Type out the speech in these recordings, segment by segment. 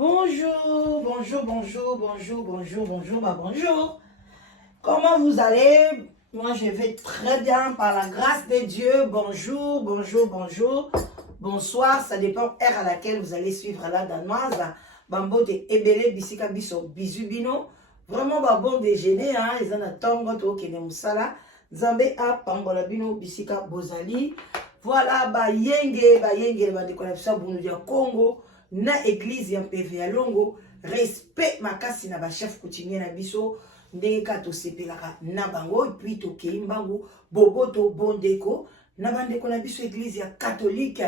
Bonjour, bonjour, bonjour, bonjour, bonjour, bonjour, bonjour. Comment vous allez? Moi, je vais très bien par la grâce de Dieu. Bonjour, bonjour, bonjour. Bonsoir, ça dépend heure à laquelle vous allez suivre la danoise. Bambo de Ebele Bisika Biso Bizubino. Vraiment, bon déjeuner, hein. Ils en attendent to kene musala. Zambe a Pambola Bino Bisika Bozali. Voilà, yenge, de connexion Bounoudia Congo. Na église ya PV ya Longo. Respect makasi na ba chef coutumier na biso. Ndenge kato sepelaka na bango. Et puis to keimbango. Boboto bondeko. Na bandeko na biso église ya catholique.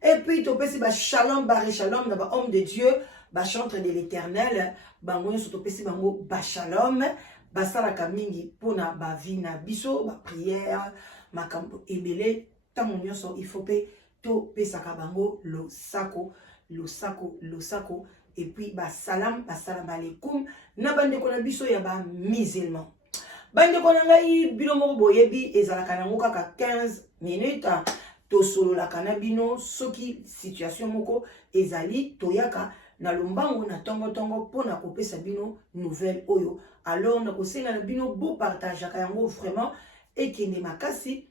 Et puis to pesi ba shalom, baré shalom na ba homme de Dieu. Ba chantre de l'éternel. Bango nyoso to pesi bango ba shalom. Basalaka mingi pona ba vie na biso. Ba prière. Makambo ebele. Tango nyoso il faut pe to pesaka bango lo sako. Losako, et puis salam alaikum, na bandeko na biso ya ba musulman. Bandeko na ngai bino moko boyebi ezalaka nango kaka 15 minutes to solo la kanabino soki situation moko ezali toyaka na lombango na tongo pona kopesa bino nouvelle oyo. Alors na kosenga na bino bo partage yango vraiment ekende makasi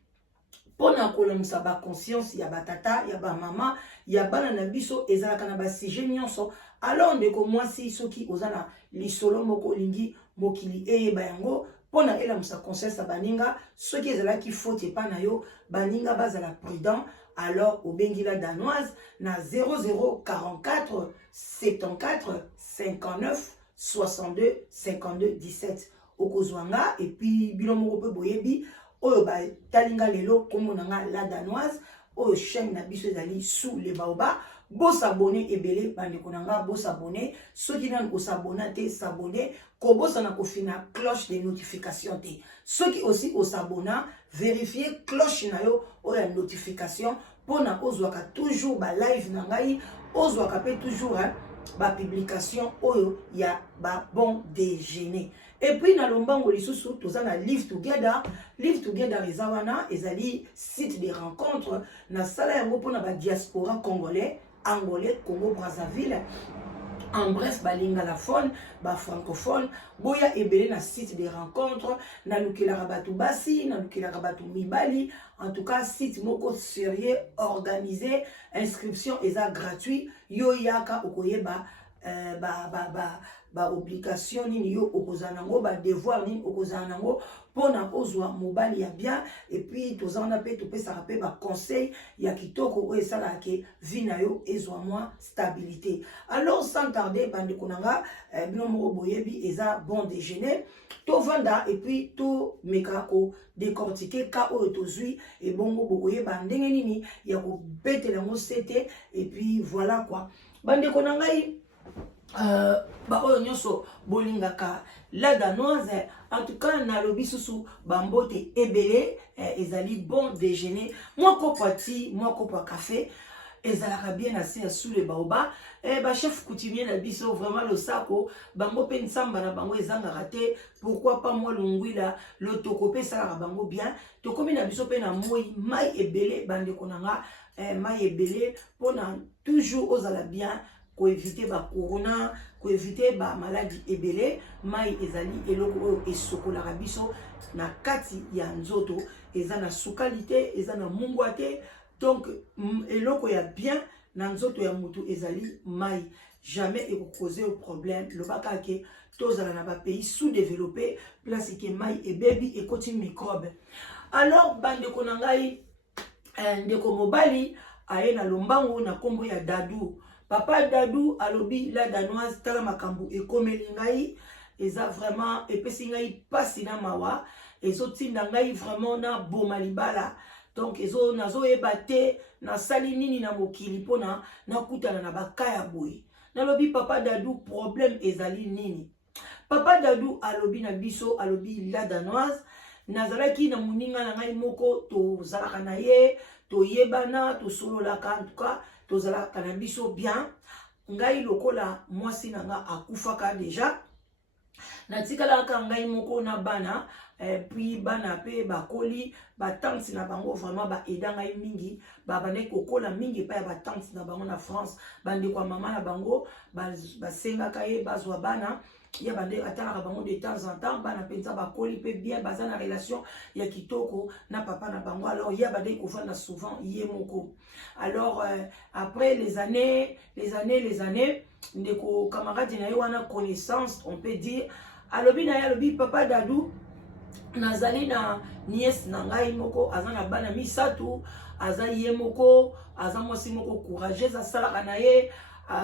pona kolomusa ba conscience ya batata ya ba mama ya bana na biso ezalaka na ba sujet nyonso. Alors ndeko mwasi soki ozana lisolo moko lingi mokili eyeba yango pona elamusa conscience baninga soki ezalaki faute epa na yo baninga bazala prudent. Alors obengi la danoise na 0044 74 59 62 52 17 okozwanga. Et puis bino moko pe boyebi oyo ba talinga lelo komo nanga la danoise oyo chaîne na biso ezali sous les baobas. Bo s'abonner ebele bandeko nanga bo s'abonner soki nan ko s'abonner te s'abonner ko bosa na ko fina cloche de notification te soki aussi au s'abonner vérifier cloche na yo oyo notification pona ozwaka toujours ba live na ngai ozwaka pe toujours ba publication oyo ya ba bon déjeuner. Et puis na lombango lisusu tozana live together ezawana ezali site de rencontre na sala yango pona ba diaspora congolais angolais Congo Brazzaville. En bref, lingalaphone, francophone, boya ebele na site de rencontre, na lukela rabatu basi, na lukela rabatu mibali. En tout cas, site moko sérieux, organisé, inscription eza gratuit. Yo yaka okoyeba obligation nini yo okozanango, devoir nini okozanango pona ozwa mobali ya bien. Et puis tozana pe topesa pe conseil ya kitoko o esala ke vie na yo ezwa moi stabilité. Alors sans tarder bandeko nanga bino moko boyebi eza bon déjeuner to vanda et puis to meka ko décortiquer ka o tozui et bongo bokoyeba ndenge nini ya ko betela ngo sete. Et puis voilà quoi bandeko nanga oyo nyonso bolingaka la danoise. En tout cas na lobi susu bambote ebele ezali bon déjeuner moko pati moko pa café ezalaka bien assez sous le baoba. Ba chef coutumier na biso vraiment le sako bango pe nsamba na bango ezangaka te. Pourquoi pas moi longwila le tokope sala bango bien tokomi na biso pe na moi mai ebele bandeko nanga mai ebele pona toujours ozala bien ko éviter ba corona, ko éviter ba maladie ebele. Mai ezali eloko oyo esokolaka biso na kati ya nzoto eza na sukalité eza na mungwate. Donc eloko ya bien na nzoto ya mutu ezali mai jamais causer au problème lobaka ke tozala na ba pays sous-développés place ke mai ebebi ekoti microbe. Alors bandeko na ngai ndeko mobali aye na lombango na kombo ya Dadou. Papa Dadou alobi la danoise tala makambu ekomeli ngai eza vraiment epesi ngai pasi na mawa ezotinda ngai vraiment na boma libala. Donc ezo nazo ebate na sali nini na mokili pona na kutana na bakaya boy. Nalobi papa Dadou problème ezali nini? Papa Dadou alobi na biso alobi la danoise nazalaki na muninga na ngai moko to zalaka na ye to yebana to sololaka. En tout cas tozalaka na biso bien ngai lokola mwasi nanga akufaka déjà natikala ngai moko na bana puis bana pe bakoli ba tante na bango vraiment ba aida ngai mingi ba bande kokola mingi pa ya ba tante na bango na France bande kwa mama na bango ba senga kaye bazwa bana ya bande atala bango de temps en temps bana penza bakoli pe bien baza na relation ya kitoko na papa na bango alors ya bande kofanda souvent ye moko alors après les années ndeko camarade na ye wana connaissance on peut dire alobi na ya lobi papa Dadou nazali na nièce na ngai moko aza na bana misatu aza ye moko aza mwasi moko courageuse asalaka na ye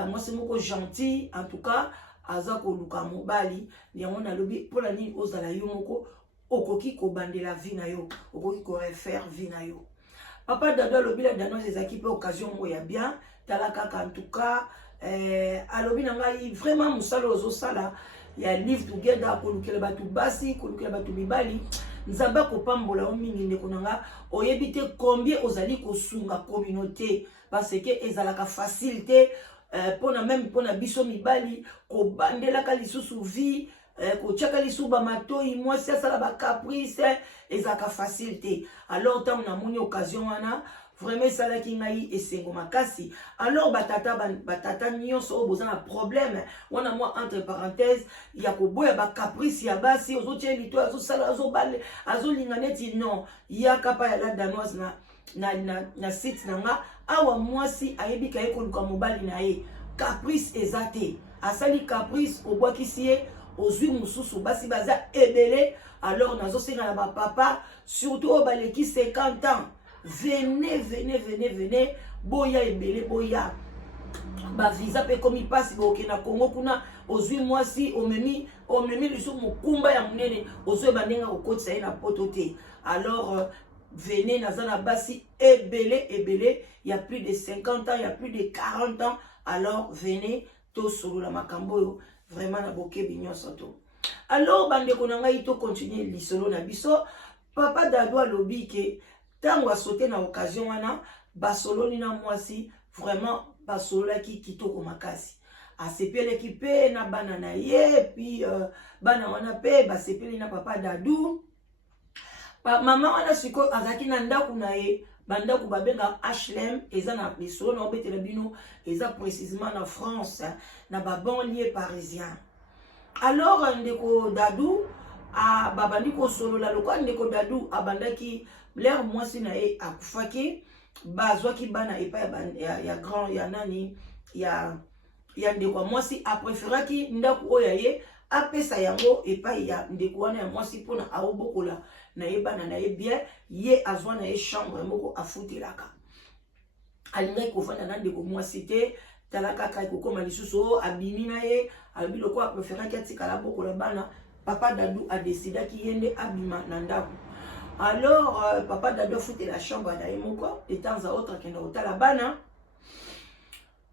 mwasi moko gentil en tout cas aza koluka mobali yango nalobi mpona nini ozala yo moko okoki kobandela vie na yo okoki korefaire vie na yo papa Dadou alobi la danoise ezalaki mpe occasion moko ya bien tala kaka en tout cas alobi na ngai vraiment mosala ozosala ya live together kolukela batu basi kolukela batu mibali nzamba kopambola o mingi ndeko nanga oyebi te combien ozali kosunga communauté parce que ezalaka facilité pona même pona biso mibali kobandelaka lisusu vie kotiaka lisusu bamatoi mwasi asala bacaprice ezalaka facilité alors ntango namoni occasion wana vraiment salaki ngai esengo makasi alors batata nyonso oyo boza na problème wana moi entre parenthèses ya koboya bacaprice ya basi ozotie lito azosala azolinga neti non yaka pa ya la danoise na site na nga awa mwasi ayebi kaye koluka mobali na ye caprice eza te asali caprice obwakisi ye ozwi mosusu basi baza ebele alors nazosenga na bapapa surtout oyo baleki 50 ans venez boya ebele boya ba visa pe komi pasi boke na Congo kuna ozwi mwasi omemi liso mokumba ya munene ozwe bandenga kokotisa ye na poto te alors venez nazana basi ebele il y a plus de 50 ans il y a plus de 40 ans alors venez to solo la makambo yo vraiment na boke binyonso to alors bandeko na ngai to continuer lisolo na biso papa Dadou alobi ke tango asote na occasion wana basoloni na mwasi vraiment basololaki kitoko makasi asepeleki pe na bana na ye puis bana wana pe basepeli na papa Dadou mama wana siko azaki na ndaku na ye bandako babenga HLM eza na lisolo na obetela bino eza précisément na France na ba banlieue parisien alors ndeko Dadou babandi kosolola lokwa ndeko Dadou abandaki l'air mwasi na ye akufaki bazwaki bana epa ya grand ya nani ya ndeko mwasi apréféraki ndaku oya ye apesa yango epa ya ndeko wana ya mwasi pona aobokola na ye bana na ye bien ye azwa na ye chambre moko afutelaka alingaki kofanda na ndeko mwasi te talaka kai kokoma lisusu abimi na ye alobi loko apréféraki atikala bokola bana papa Dadou a décidé ki yende abima na ndako alors papa Dadou foutait la chambre na ye moko de temps à autre kenda otala bana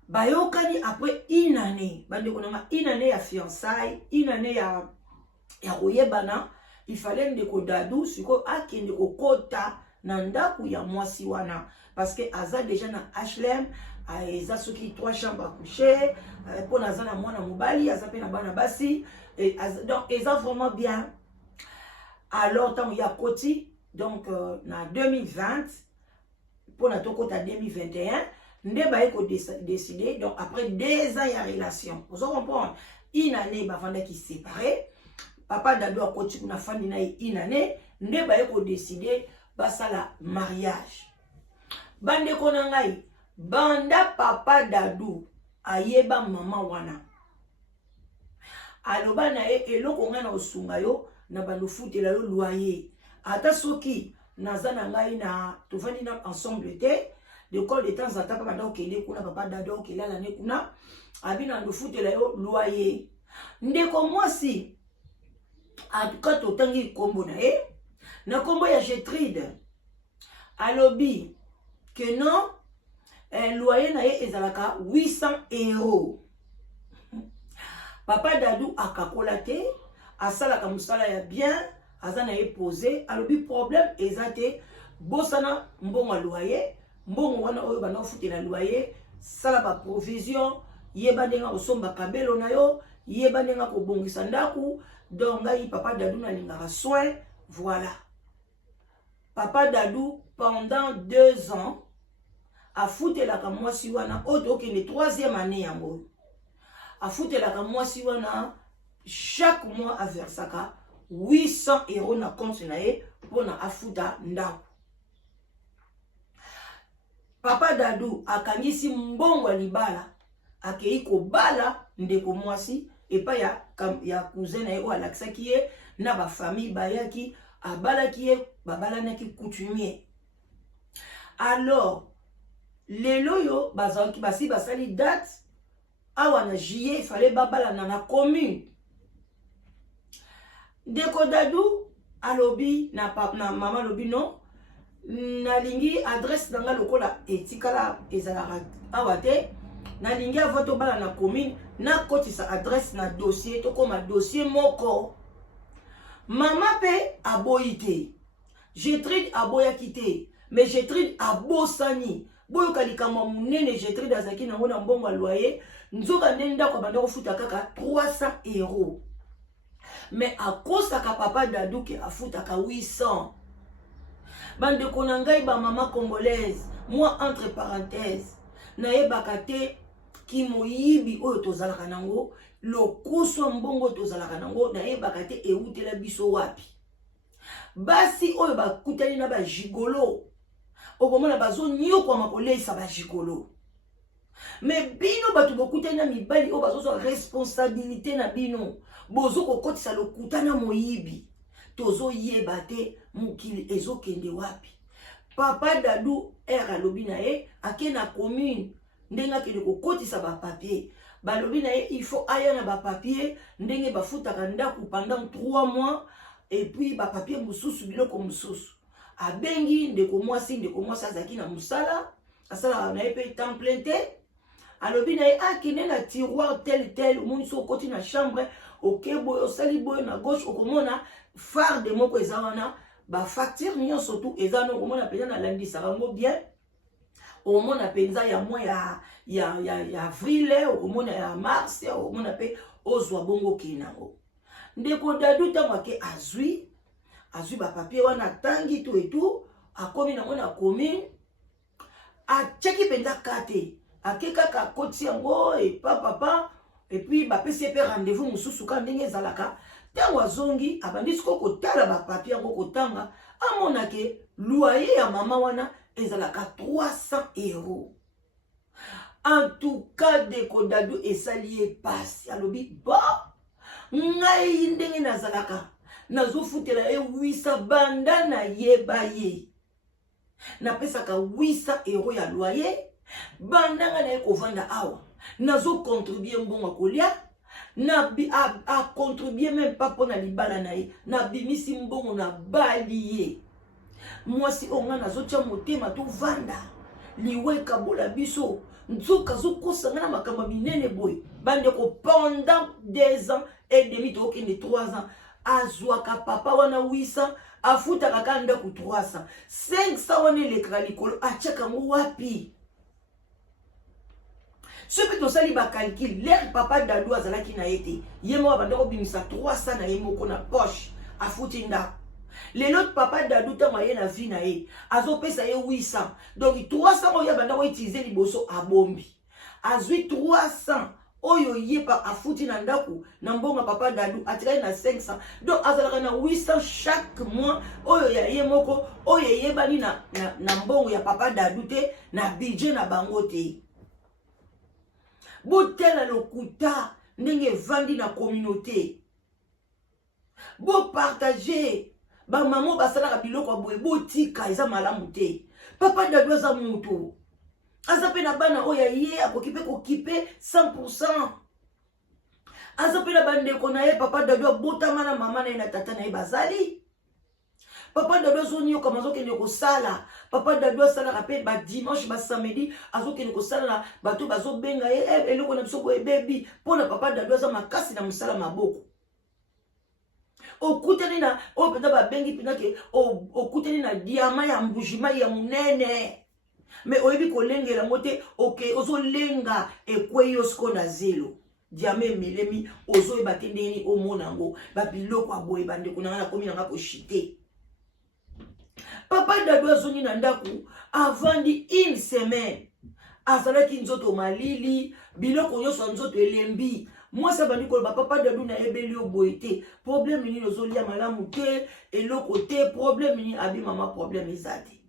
bayokani après une année bandeko na une année ya fiançailles une année ya koyebana il fallait ndeko Dadou siko akende kokota na ndaku ya mwasi wana parce que aza déjà na HLM eza soki 3 chambres à coucher pour naza na mwana mobali aza pe na bana basi donc eza vraiment bien alors tant ya koti donc na 2020 pour na tokota 2021 nde ba eko décider donc après 2 ans ya relation vous comprenez une année ba vanda qui séparé papa Dadou a koti kuna fandi na une année nde ba eko décider basala mariage bande kona ngai banda papa Dadou ayeba mama wana aloba na ye eloko nga na osunga yo na bando futela yo loyer ata soki naza na ngai na tovandi na ensemble te de col de temps en temps banda okende kuna papa Dadou okelala ne kuna abina ndo futela yo loyer ndeko mwasi en tout cas totangi kombo na ye na kombo ya Gertrude alobi que non loyer na ye ezalaka 800 €. Papa Dadou akakola te asalaka musala ya bien azana ye posé alobi problème ezate bosana mbongo loyer mbongo wana oyo bana ofutela loyer sala ba provision yeba ndenga osomba kabelo na yo yeba nenga ko bongisa ndaku donc ngai papa Dadou na lingaka soin voilà. Papa Dadou pendant 2 ans a futelaka mwasi wana oto ke le 3e année yango a futelaka mwasi wana chaque mois a versaka 800 € na compte na ye pona afuta ndaku. Papa Dadou akangisi mbongo libala akei ko bala ndeko mwasi epa ya cousin na ye o alakisaki ye na ba famille bayaki abalaki ye babalanaki coutumier. Alors lelo yo bazaki basi basali date awa na juillet il fallait babala na commune. Ndeko Dadou alobi na mama lobi non nalingi adresse nanga lokola etikala ezalaka awa te nalingi avoto bala na commune na kotisa adresse na dossier to koma dossier moko. Mama pe aboyi te, Gertrude aboyaki te, mais Gertrude abosani boyo kalikama munene. Gertrude azaki nango na mbongo ya loyer nzoka ndenda kwa banda kofuta kaka 300 €, mais akosaka papa Dadou ke afutaka 800. Bande konangai ba mama congolaise, moi entre parenthèses nayebaka te ki moyibi oyo tozalaka nango lokuso mbongo tozalaka nango nayebaka te eutela biso wapi. Basi oyo bakutani na ba jigolo okomona bazo nyoko makoleisa ba jigolo, mais bino batu bokutani na mibali oyo bazo responsabilité na bino bozo kokotisa lokutana moyibi tozo yeba te mukili ezokende wapi. Papa Dadou alobi na ye ake na commune ndenga kende kokotisa ba papier balobi na ye il faut aya na ba papier ndenge bafutaka ndaku pendant 3 mois et puis ba papier mususu biloko mususu abengi ndeko mwasi azaki na musala asala na ye pe temps plein te alobi na ye akende na tiroir tel omoni so okoti na chambre okeboy osali boy na gauche okomona farde moko eza wana ba facture nyonso tu eza no okomona penza na landisa bango bien okomona penza ya mois ya avril okomona ya mars okomona pe ozwa bongo kinango. Ndeko Dadou tango ake azwi ba papier wana tangi to etu akomi nango na commune acheki penza kate ake kaka koti yango et papa et puis bapesi pe rendez-vous mususu ka ndenge ezalaka tango azongi abandisi kotala ba papier yango kotanga amonake loyer ya mama wana ezalaka 300 €. En tout cas Ndeko Dadou esali passe alobi ba ngai ndenge nazalaka nazofutela ye 800 banda na yeba ye napesaka 800 € ya loyer bandanga na ye kovanda awa nazo contribuer mbongo kolia a contribuer même pas pour na libala na ye na bimisi mbongo na bali ye mwasi onga nazo tia motema to vanda liweka bola biso nzoka zo kosanga na makamba minene boy bande ko pendant 2 ans et demi to okende 3 ans azwaka papa wana 800 afutaka kanda ku 300 500 wana lekra likolo achaka ngo wapi. Ce que tu sali ba calcul, l'air papa Dadou azalaki na ete. Yemo abanda ko bimisa 300 na yemo ko na poche afuti nda. Les autres papa Dadou ta moyen na vie na ye. Azo pesa ye 800. Donc 300 oyo abanda ko utiliser liboso abombi. Azwi 300 oyo ye pa afuti na ndaku na mbonga papa Dadou atikali na 500. Donc azalaka na 800 chaque mois oyo ya ye moko oyo ye bani na mbongo ya papa Dadou te na budget na bango te. Botela lokuta ndenge vandi na communauté. Bo partager ba maman basala biloko boye botika eza malamu te. Papa Dadou za mutu. Azape na bana oya ye akokipe kokipe 100%. Azape na bande kona ye papa Dadou botama na mama na tata na ye bazali. Papa Dadou zoni yoka mazoke ndeko sala. Papa Dadou sala rappel ba dimanche ba samedi azoke ndeko sala na bato bazo benga ye eloko na biso ko baby pona papa Dadou za makasi na musala maboko. Okutani na o penda ba bengi pinake okutani na diama ya mbujima ya munene. Mais oyebi ko lengela mote okay ozo lenga ekweyo sko na zelo. diamé melemi ozo e batendeni o monango ba biloko aboye bande kunanga komi nanga ko chité. Papa Dadou azoni na ndaku avandi une semaine. Azalaki nzoto malili, biloko nyonso nzoto elembi. Moi ça bandi ko papa Dadou na ebeli oboyete. Problème ni nozolia malamu te, eloko te, problème ni abi mama problème ezate.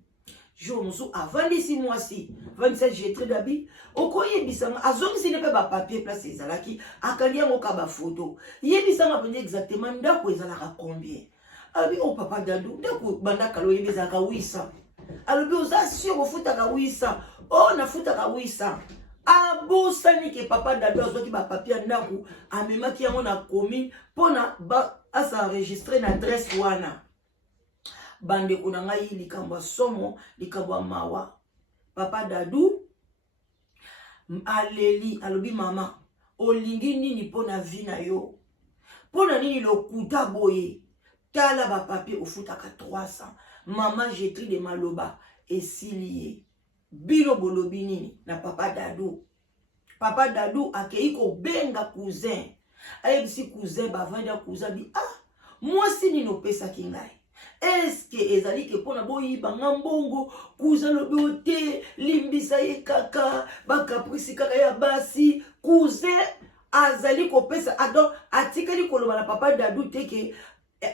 Jour mosu avandi 6 mois si, 27 jeté d'abi, okoye bisanga azongi sine pe ba papier place ezalaki, akalia moka ba photo. Yebisanga pende exactement ndako ezalaka combien. Abi o papa Dadou, ndako banda kalo yebizaka 800. Alobi oza sûr ofutaka 800. Oh na futaka 800. Abosani ke papa Dadou azoki ba papier ndako, amemaki yango na commune pona ba asa enregistrer na adresse wana. Bande kunanga yi likambo somo, likambo mawa. Papa Dadou aleli alobi mama, olingi nini pona vie na yo? Pona nini lokuta boye? Tala ba papier ofutaka 300. Mama jetri de maloba esiliye. Bino bolobi nini na papa Dadou. Papa Dadou akei ko benga cousin. Ayebisi cousin bavanda cousin bi moi si nino pesa kingai. Est-ce que ezali ke pona boyi banga mbongo cousin lobi ote limbisa ye kaka ba caprice kaka ya basi cousin azali ko pesa ado atikali koloba na papa Dadou teke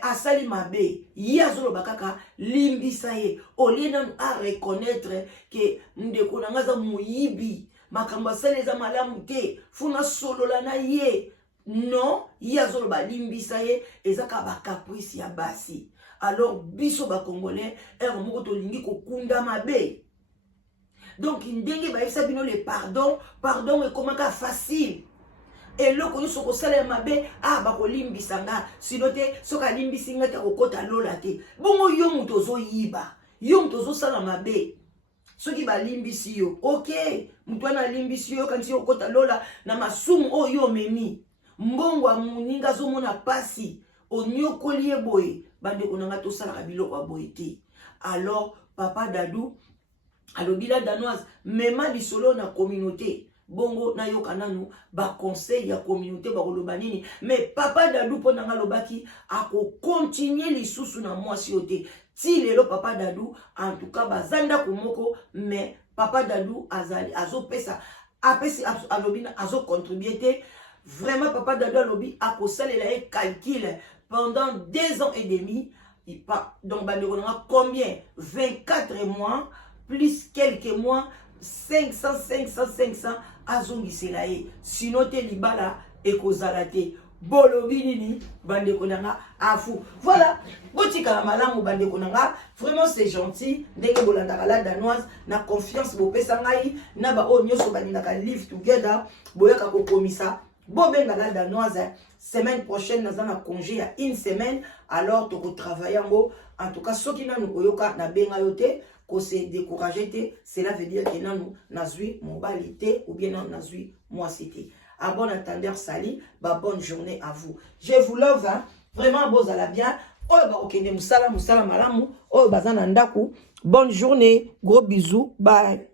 asali mabe yazolo bakaka limbisa ye olena a reconnaître que ndeko na ngaza muyibi makamba sale za malamu te funa solola na ye non yazolo ba limbisa ye ezaka ba caprice ya basi. Alors biso ba congolais moko to lingi ko kunda mabe. Donc ndenge ba yesa bino le pardon e komaka facile. Et le ko so ko sala mabe ba ko limbisa nga sinote soka limbisi nga ta kokota lola te. Bongo yo muto zo yiba. Yo muto zo sala mabe. Soki ba limbisi yo. OK, muto na limbisi yo kanti yo kota lola na masumu yo memi. Mbongo amuninga zo mona pasi. Onyokoli boye bande konanga to sala biloko aboyete. Alors papa Dadou alobila danoise mema lisolo na communauté bongo na yoka nanu ba conseil ya communauté ba koloba nini mais papa Dadou ponanga lobaki ako continuer lisusu na mwasi yote ti lelo papa Dadou en tout cas bazanda komoko mais papa Dadou azali azopesa apesi alobina azo contribuer. Vraiment papa Dadou alobi ako salela e calcul pendant 2 ans et demi. Donc, combien? 24 mois, plus quelques mois, 500, azongi selae. Sinon, te libala et kozalate. Bolobinini, bande konanga, afou. Voilà. Botika malamu bande konanga. Vraiment, c'est gentil. Denge bolandaka la danoise, na confiance, bo pesangai, na ba o nyoso bandaka live together, boyaka ko komisa. Bon ben la danoise, semaine prochaine nous allons congé à 1 semaine alors tu travailler en tout cas ceux qui n'ont koyoka na benga yote ko se décourager cela veut dire que nous nazui mobilité ou bien nous nazui moi c'était à bon entendeur sali bonne journée à vous. Je vous love hein? Vraiment beau à la bien oyo ba okende musala malamu oyo bazana ndaku bonne journée gros bisous bye.